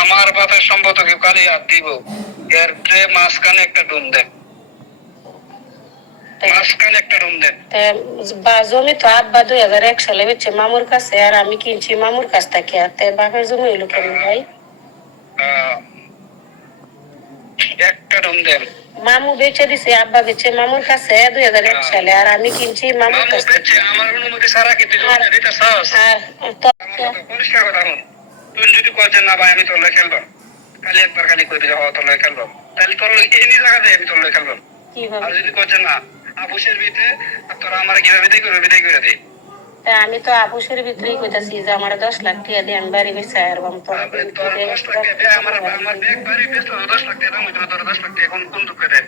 আমার বাপের সম্পদকে কালি হাত দিব, এর মাঝখানে একটা ডুম দেন, মাঝখানে একটা ডুম দেন। জমি তো আব্বা 2001 সালে বেচছে মামুর কাছে, আর আমি কিনছি মামুর কাছ থেকে। আর বাপের জমি হইলো কেন ভাই? একটা ডুম দেন। মামু বেচে দিছে, আব্বা বেচে মামুর কাছে 2001 সালে, আর আমি কিনছি মামুর কাছ থেকে। আমার অনুমতি ছাড়া কি তুই জমি দিতে চাস? পরিষ্কার কথা বল। তুই যদি কয় যে না ভাই আমি তোর লগে খেলবো, খালি একবার খালি কই দিলে তোর লগে খেলবো, তাহলে তোর লগে এই জায়গাতে আমি তোর লগে খেলবো। আর যদি কয় যে না আপুসের ভিতরে তোরা আমার কিভাবে বিদায় করে দে। আমি তো আপুসের ভিতরেই কইতাছি যে আমার 10 লাখ টাকা দিয়ে আমি বাড়ি বেচে আর বাম তোর 10 লাখ টাকা আমার ব্যাগ বাড়ি বেচলো 10 লাখ টাকা দাম হইতো, তোর 10 লাখ টাকা এখন কোন দুঃখে দেয়?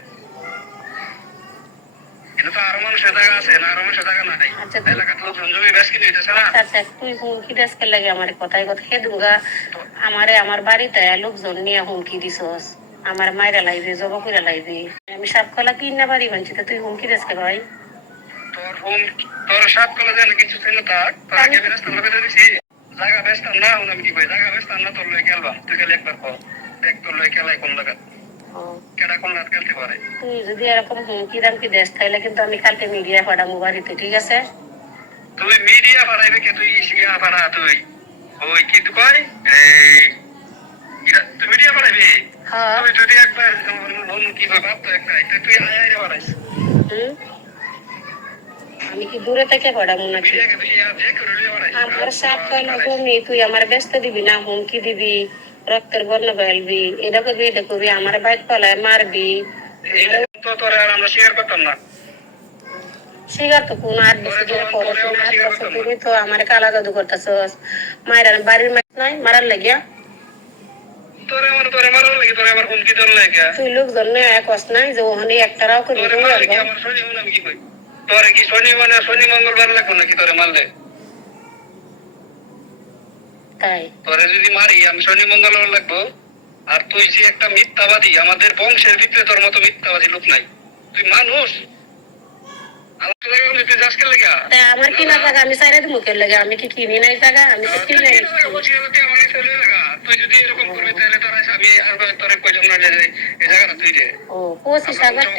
এটা তো আরো মানুষের জায়গা আছে না, আরো মানুষের জায়গা নাই। এলাকার লোকজন জমি বেশ কিনে দিতেছে না। আচ্ছা তুই হুমকি দেশকে লাগে আমার কথাই কথা দুঙ্গা আমারে আমার বাড়িতে লোকজন নিয়ে হুমকি দিছস, আমার মায়েরা লাইবে জব করে লাইবে, আমি সাপ কলা কিনা বাড়ি বানছি, তো তুই হুমকি দেশকে ভাই? তোর সাপ কলা জানে কিছু ছিল তার, তোর আগে ব্যস্ত লোকে দিছি জায়গা ব্যস্ত না, আমি কি কই জায়গা ব্যস্ত না, তোর লই খেলবা তুই খালি একবার কর দেখ তোর লই খেলাই কোন লাগা কেডা কোন রাত খেলতে পারে। তুই যদি এরকম হুমকি দামকি দেশ তাইলে কিন্তু আমি কালকে মিডিয়া পাঠাবো বাড়িতে, ঠিক আছে? তুই মিডিয়া পাঠাইবে কে? তুই শিয়া পাঠা, তুই ওই কি তুই কয় তুই মিডিয়া পাঠাইবি? তুই যদি একবার হুমকি বা ভাব তো একটা তুই আয় আয় পাঠাইস। আমি কি দূরে থেকে পড়াবো নাকি? আমার সাপ কয়না জমি তুই আমার ব্যস্ত দিবি না, হুমকি দিবি, রক্তের বর্ণ ফেলবি, এটা করবি এটা করবি, আমার বাইক পালায় মারবি। আমরা স্বীকার করতাম না। শিকার তো কোন 8 বছর ধরে পড়াশোনা, 8 বছর ধরে তো আমার কালা জাদু করতেছস, মায়ের বাড়ির মাছ নাই মারার লাগিয়া। তুই লোকজন এক নাই যে ওখানে একটারাও করে তোরে কি শনি মানে শনি মঙ্গলবার লাগবো নাকি তোরে মারলে? তাই তোরে যদি মারি আমি শনি মঙ্গলবার লাগবো? আর তুই যে একটা মিথ্যাবাদী, আমাদের বংশের ভিতরে তোর মতো মিথ্যাবাদী লোক নাই। তুই মানুষ আমার কিনা জায়গা আমি সাইরে দিব মুখের লাগে, আমি কি কিনি নাই জায়গা? আমি তো কিনে তুই যদি এরকম করবি তাহলে তোর আমি আর তোরে কইলাম না যে এই জায়গাটা তুই দে। ও 25,000 টাকা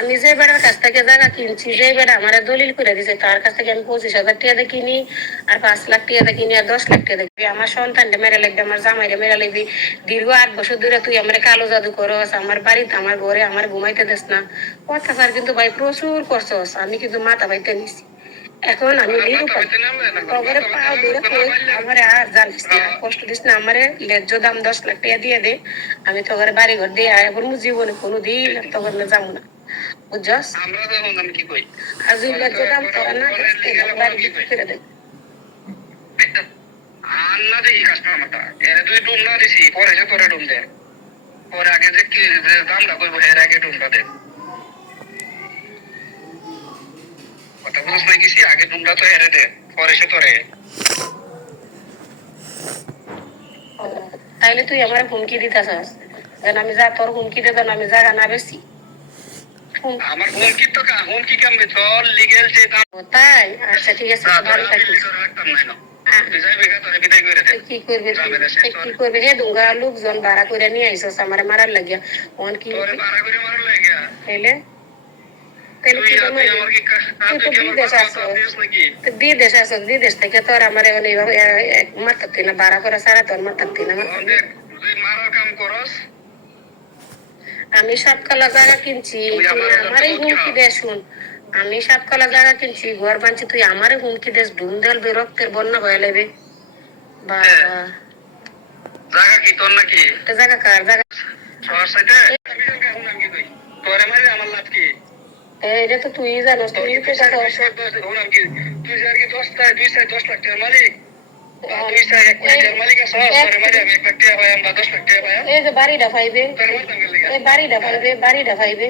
আমি যে বেড়ার কাছ থেকে জায়গা কিনছি, যে বেড়া আমার দলিল করে দিছে তার কাছ থেকে আমি 25,000 টাকা দিয়ে কিনি, আর 5 লাখ টাকা দিয়ে কিনি, আর 10 লাখ টাকা দিয়ে আমার সন্তানটা মেরে লাগবে, আমার জামাইরে মেরে লাগবে। দীর্ঘ 8 বছর ধরে তুই আমার কালো জাদু করস, আমার বাড়িতে আমার ঘরে আমার ঘুমাইতে দেস না, অত্যাচার কিন্তু ভাই প্রচুর করছস, আমি কিন্তু মাথা বাইতে নিছি। এখন আমি আমার আর জানিস না, কষ্ট দিস না আমারে, ন্যায্য দাম 10 লাখ টাকা দিয়ে দে, আমি তো ঘরে বাড়ি ঘর দিয়ে আয় বলবো, জীবনে কোনোদিন তো ঘরে যাবো না, বুঝছস? আর যদি ন্যায্য দাম করা না বাড়ি বিক্রি করে দে। আন্না দেখি কাস্টমারটা এর তুই ডুম না দিছি, পরে সে তোরে ডুম দে, পরে আগে যে কি দামটা করবো এর আগে ডুমটা দে। কথা বুঝছ না কিছু? আগে ডুমটা তো হেরে দে, পরে সে তোরে। তাইলে তুই আমার হুমকি দিতেছস যেন আমি যা তোর হুমকি দে যেন আমি জায়গা না বেশি? আমার হুমকি তো হুমকি কেমনে তোর লিগ্যাল যে দাম। তাই আচ্ছা ঠিক আছে, ভালো থাকিস। কি করবে হে দুঙ্গা লোকজন ভাড়া করে নিয়ে আইসস আমার মারার লাগিয়া, ওন কি তাইলে বিদেশ আসস, বিদেশ থেকে তোর আমার মার থাকতি না, ভাড়া করা সারা তোর মার থাকতি না। আমি সবকালা জায়গা কিনছি, আমারই হুমকি দে শুন, আমি সবকালা জায়গা কিনছি, ঘর বানছি, তুই আমারই হুমকি দেশ, ঢুম দেলবে, রক্তের বন্যা হয়ে লেবে। বাবা জায়গা কি তোর নাকি? জায়গা কার জায়গা? আমার লাভ কি? এটা তো তুই জানোস, তুই তো তুই যে আর কি 10 লাখ টাকার মালিক, এই যে বাড়িটা পাইবে, এই বাড়িটা পাইবে, বাড়িটা পাইবে,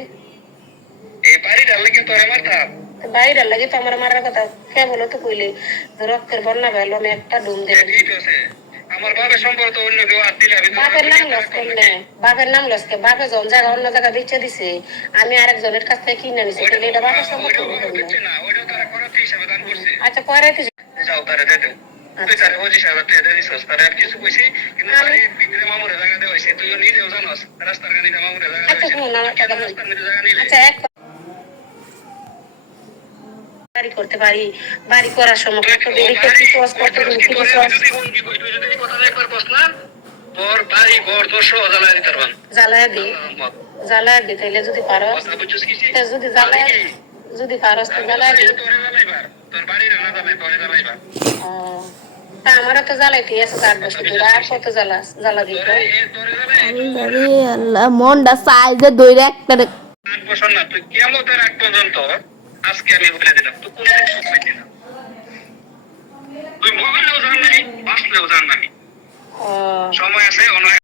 এই বাড়িটার লেগে তোরে মারতাম। বাড়িটার লাগে তো আমার মারার কথা কে বলো তো কইলে, রক্তের বন্যা বেলো, আমি একটা ডুম দেবে। আমার বাবার সম্পর্ক অন্য কেউ আর দিলে বাপের নাম লস করলে, বাপের নাম লসকে, বাপে যখন জায়গা অন্য জায়গা বেচে দিছে, আমি আরেকজনের কাছ থেকে কিনে নিছি, তাহলে এটা বাপের সম্পর্ক। আচ্ছা করে যাও তারে দে। তুই তারে 25,000 টাকা দিয়ে দিছস, তারে আর কিছু কইছি, কিন্তু বাড়ির ভিতরে মামুরে জায়গা দেওয়া হয়েছে, তুইও নিজেও জানোস রাস্তার গানিতে মামুরে জায়গা দেওয়া আচ্ছা হয়েছে। শুনুন আমার কেন কথা বলি। রাস্তার মধ্যে জায়গা নিলে? আচ্ছা এক বাড়ি করতে পারি, বাড়ি করার সময় কত দেরি করতে কত দূর থেকে তোর বাড়ি ঘর তোর সহ জ্বালায় দিতে পারবান। জ্বালায় দি, জ্বালায় দি, তাইলে যদি পারো, কথা বুঝছিস কি? যদি জ্বালায়, যদি পারো তো জ্বালায় দি। তোরে জ্বালাইবার, তোর বাড়ি রান্না জ্বালাই, তোরে জ্বালাইবার। তা আমারও তো জ্বালাইতে আছে 8 বছর ধরে, আর কত জ্বালা দিত। তোরে জ্বালাই আরে আল্লাহ, মনটা চাই যে দইরা একটা 8 বছর না, তুই কিয়ামতের আগ পর্যন্ত আজকে আমি বলে দিলাম, তুই কোনো সুখ পাইতি না। তুই মরলেও জান নাই, বাঁচলেও জান নাই। সময় আছে,